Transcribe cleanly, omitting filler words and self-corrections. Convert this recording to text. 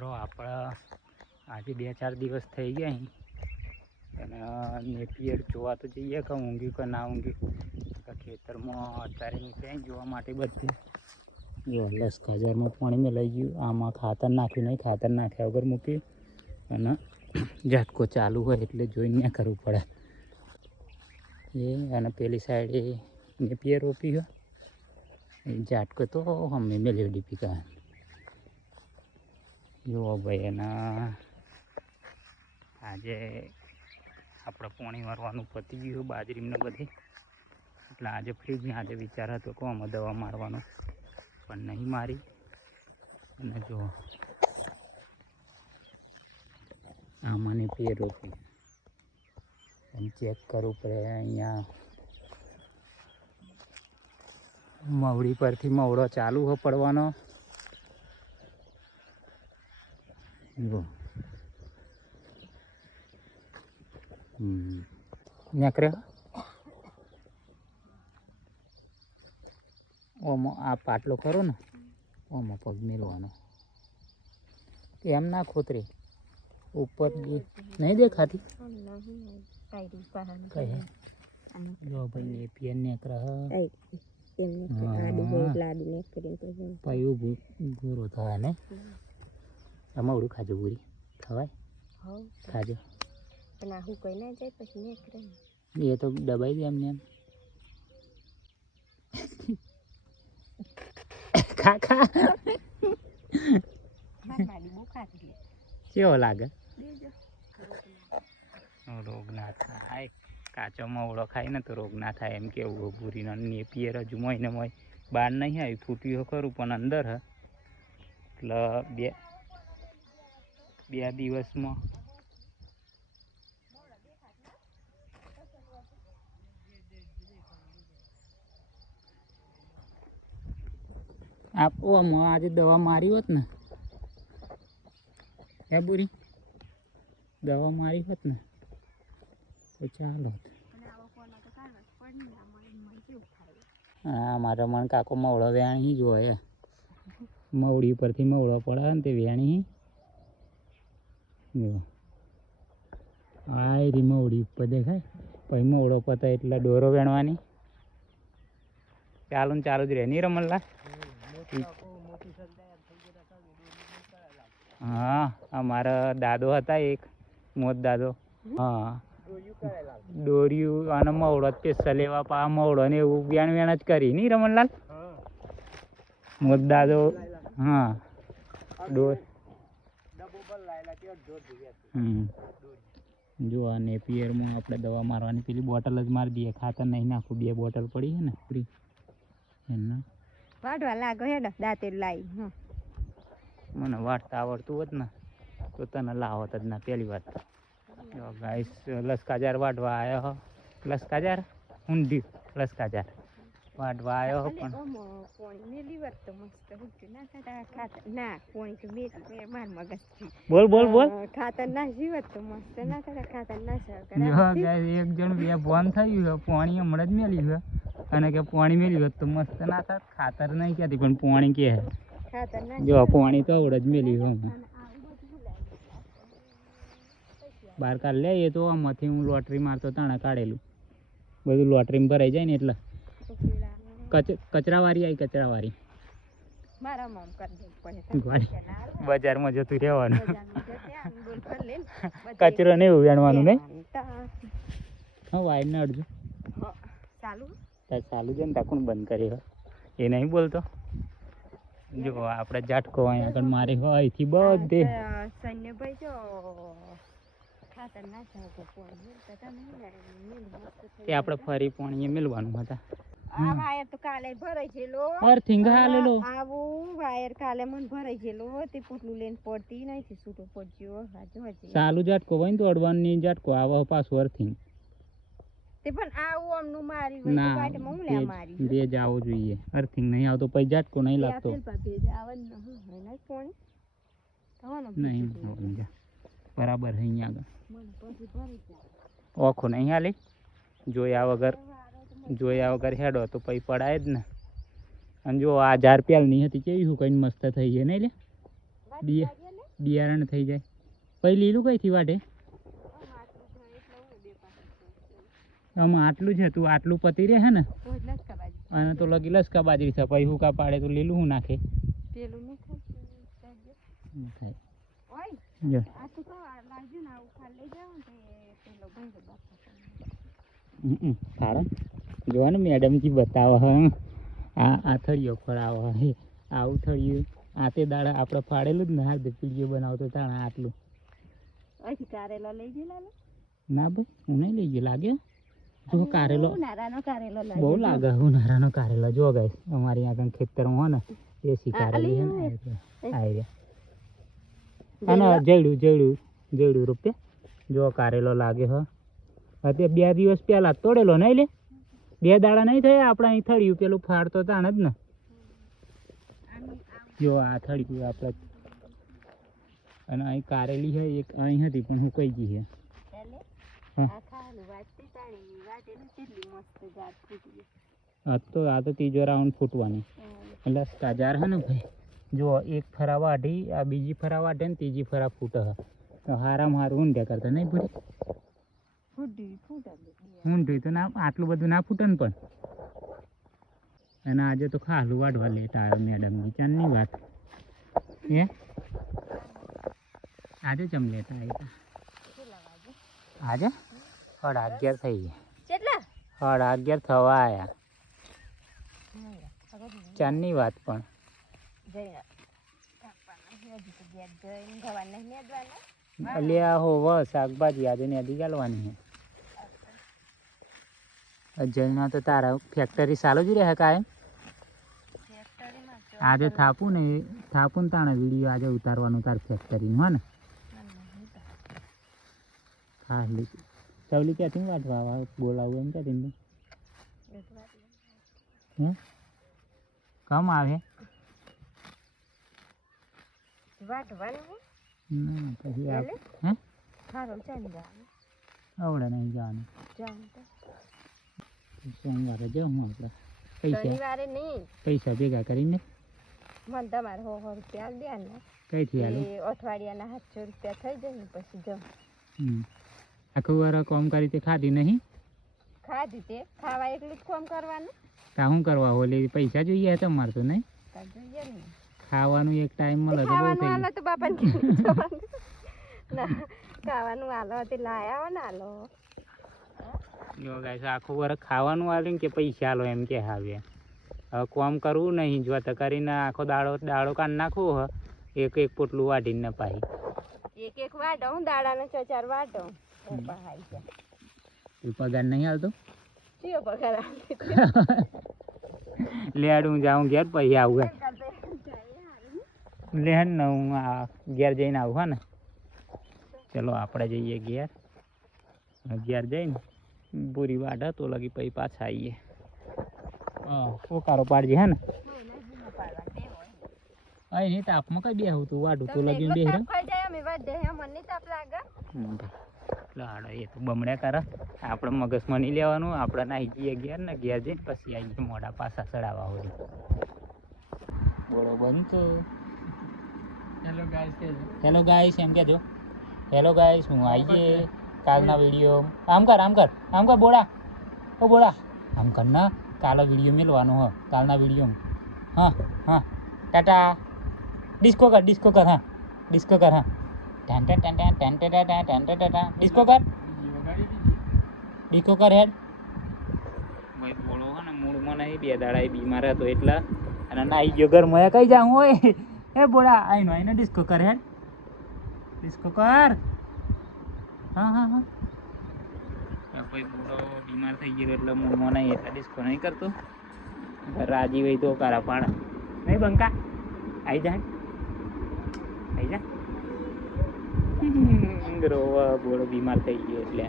મિત્રો આપણા આજે 2-4 દિવસ થઈ ગયા અહીં અને નેપિયર જોવા તો જઈએ કે ઊંઘ્યું કે ના ઊંઘ્યું ખેતરમાં અત્યારે નીકળ્યા જોવા માટે બધે જો 10,000માં પાણી મેં લઈ ગયું આમાં ખાતર નાખ્યું નહીં ખાતર નાખ્યા વગર મૂક્યું અને ઝાટકો ચાલુ હોય એટલે જોઈને કરવું પડે એ અને પેલી સાઈડે નેપિયર રોપી હોય એ ઝાટકો તો અમે મેળવી ડીપી કા જુઓ ભાઈ એના આજે આપણે પાણી મારવાનું પતી ગયું બાજરીને બધી એટલે આજે ફ્રી જ આજે વિચાર હતો કે આમાં દવા મારવાનો પણ નહીં મારી અને જો આમાં નેપિયર રોપી ચેક કરવું પડે અહીંયા મવડી પરથી મવડો ચાલુ હો પડવાનો જો નીકળે ઓમાં આ પાટલો ખરો ને ઓમાં પગ મેળવાનો એમ ના ખોતરી ઉપર નહીં દેખાતી જો ભાઈ નેપિયર નીકળે પાયું ગોરો થાય ને આમાં ઉડું ખાજો પૂરી ખવાય ખાજો એ તો દબાઈ દે એમને એમ ખા કેવો લાગે રોગ ના થાય કાચો મવડો ખાય ને તો રોગ ના થાય એમ કેવું પૂરીનો નેપિયર હજુ મોય બહાર નહીં આવી ફૂટ્યું ખરું પણ અંદર હ એટલે બે દિવસમાં આપો આજે દવા મારી હોત ને હે બુરી દવા મારી હોત ને તો ચાલો હા મારા મન કાકો મવડો વેણી જ હોય મવડી પરથી મવડો પડે ને તે વેણી આ રી મવડી ઉપર દેખાય પછી મવડો પતાય એટલે દોરો વેણવાની ચાલુ ને ચાલુ જ રહે નહીં રમણલા હા અમારા દાદો હતા એક મોત દાદો હા દોર્યું અને મવડો પેસા લેવા પા મવડો ને એવું વેણ વેણ જ કરી નહીં રમણલાલ મોત દાદો હા જો આ નેપિયરમાં આપણે દવા મારવાની પેલી બોટલ જ મારી દઈએ ખાતર નહીં નાખું 2 બોટલ પડી છે ને ફ્રી એના વાટવા લાગો હેડો દાંતે લાવી મને વાટતા આવડતું હોત ને તો તને લાવત જ ના પહેલી વાત જો ગાઈસ લસકાજાર વાટવા આવ્યો લસકાજાર ઊંધી લસકાજાર વાટવા આવ્યો પણ બોલ ખાતર ના જીવત તો મસ્ત ના કરે ખાતર ના એક જણ બે બોન થયું છે પાણી હમણાં જ મેલ્યું છે અને કે પાણી મેલ્યું હોત તો મસ્ત ના થાત ખાતર નહીં કહેતી પણ પાણી કે જો પાણી તો આવડે જ મેલ્યું બહાર કાઢ લે એ તો આમાંથી હું લોટરી મારતો તાણે કાઢેલું બધું લોટરીમાં ભરાઈ જાય ને એટલે કચરાવાળી આવી કચરાવાળી બજારમાં જતું રહેવાનું કચરો નહીં ઉગાડવાનું નહીં હા વાઈડ ને અડજો ચાલુ છે ને ટાકું બંધ કરી એ નહીં બોલતો જો આપણે ઝાટકો અહીંયા આગળ મારે હોય અહીંથી બધે તે આપણે ફરી પાણી મેળવાનું હતા આ વાયર તો કાલે ભરાઈ ગયેલો અર્થિંગ હાલેલો આવું વાયર કાલે મને ભરાઈ ગયેલો તે પોટલું લઈને પડતી નહીં છૂટો પડ્યો ચાલુ ઝાટકો હોય ને તો અડવાની ઝાટકો આવો પાછું અર્થિંગ તે પણ આવું અમનું મારી ના ભેજ આવો જોઈએ અર્થિંગ નહીં આવતો પછી ઝાટકો નહીં લાગતો નહીં બરાબર અહીંયા આગળ ઓખો નહીં હાલી જોયા વગર હેડો તો પછી પડાય જ ને અને જો આ 1000 રૂપિયાની હતી કેવી હું કઈ મસ્ત થઈ ગઈ નહીં લે બિયારણ થઈ જાય. પછી લીલું કઈથી વાટે? આમાં આટલું છે, તું આટલું પતી રહે હે ને, અને તો લગી લસકા બાજરી છે, પછી હુકા પાડે તો લીલું હું નાખે જો. સારા જો ને મેડમજી બતાવો હ આ થળીઓ ફળાવો હે આવું થળિયું આ તે દાડા આપણે ફાડેલું જ ને હાલ પીડીઓ બનાવતો તાણા આટલું ના ભાઈ હું નહીં લઈ ગયો લાગે જો કારેલો બહુ લાગે ઉનાળાનો કારેલો જો ગાઈસ અમારી આગળ ખેતરમાં હોય ને દેશી કારેલી છે ને આવી રહ્યા અને જયડું રૂપિયા જો કારેલો લાગે હ તે 2 દિવસ પહેલા તોડેલો નહીં લે 2 દાડા નહીં થયા આપણે અહીં થળિયું પેલું ફાડતો તાણ જ ને જો આ થળિયું આપણે અને અહીં કારેલી છે એક અહીં હતી પણ હું કઈ ગઈ છે તો આ તો ત્રીજો રાઉન્ડ ફૂટવાની એટલે કાજાર હે ને ભાઈ જો એક ફરા વાઢી આ બીજી ફરા વાઢે ને ત્રીજી ફરા ફૂટે હ તો હારામાં હારું ઊંધ્યા કરતા નહીં ભૂલી ઊંધું તો ના આટલું બધું ના ફૂટે ને પણ અને આજે તો ખાલું વાઢવા લેટ આવ્યો મેડમની ચાંદની વાત હે આજે ચમ લેટ આવી આજે 11:30 થઈ ગયા 11:30 થવા આવ્યા ચાંદની વાત પણ અલ્યા હોવ શાકભાજી આજે નેદી ગાલવાની છે જઈના તો તારા ફેક્ટરી ચાલુ જ રહે કાયમ આજે થાપું ને તાણે વિડીયો આજે ઉતારવાનું તાર ફેક્ટરીનું હે ને હા ચવલી ક્યાંથી વાટવા બોલાવું એમ ક્યાંથી હે કમ આવે પછી હે આવડે નહીં જવાનું સોમવારે જાઉં આપણે પૈસા ભેગા કરીને કઈથી હાલો અઠવાડિયાના 700 રૂપિયા થઈ જાય ને પછી જાઉં આખું વાર કોમ કરી તે ખાધી નહીં ખાધી તે ખાવા એટલું જ કામ કરવાનું તા શું કરવા હોલી પૈસા જોઈએ તમારે તો નહીં જોઈએ ને ખાવાનું એક ટાઈમ મળે તો બહુ થઈ હાલો તો બાપા ખાવાનું હાલો તે લાયા હો ને હાલો જો ગાઈસ આખું વર્ષ ખાવાનું આલે કે પૈસા આલો એમ કે હવે કોમ કરવું નહીં જો તો કરીને આખો દાડો કાઢ નાખવું હ એક પોટલું વાઢીને ન પાઈ એક વાટો હું દાડાનો 4 વાટો પગાર નહીં હાલતો ચિયો પગાર લેડ હું જાઉં ઘેર પછી આવું લેડ ને હું ઘેર જઈને આવું હા ને ચલો આપણે જઈએ ઘેર જઈને પૂરી વાટ તો લગી પછી પાછા આવીએ ઓકારો પાડજે હે ને અહીં નહીં તાપમાં કઈ બેહું તું વાટું તો લગી બેહી લાડો એ તો બમણ્યા કરે આપણે મગજમાં નહીં લેવાનું આપણે નાહી જઈએ ઘેર ને ઘેર જઈને પછી આવીએ મોડા પાછા ચડાવવા હોય બોલો બંધ હેલો ગાઈસ એમ કહેજો હેલો ગાઈસ હું આવીએ કાલના વિડીયો આમ કર બોડા આમ કર ના કાલો વિડીયો મેળવાનો હ કાલના વિડીયો હા ટાટા ડિસ્કો કર હા ડિસ્કો કર હા ડિસ્કો કર હેડ ભાઈ બોલો હે ને મૂળમાં નહીં 2 દાડા બીમાર હતો એટલે અને નાઈ ગયો ઘરમાં કઈ જાઉં હોય એ બોડા આઈને ડિસ્કો કર હેડ ડિસ્કો કર હા ભાઈ બોલો બીમાર થઈ ગયો એટલે મૂળમાં નહીં એટલે ડિસ્કો નહીં કરતો રાજી હોય તો કારા પાડા નહીં બંકા આવી જા રોવા બોલો બીમાર થઈ ગયો એટલે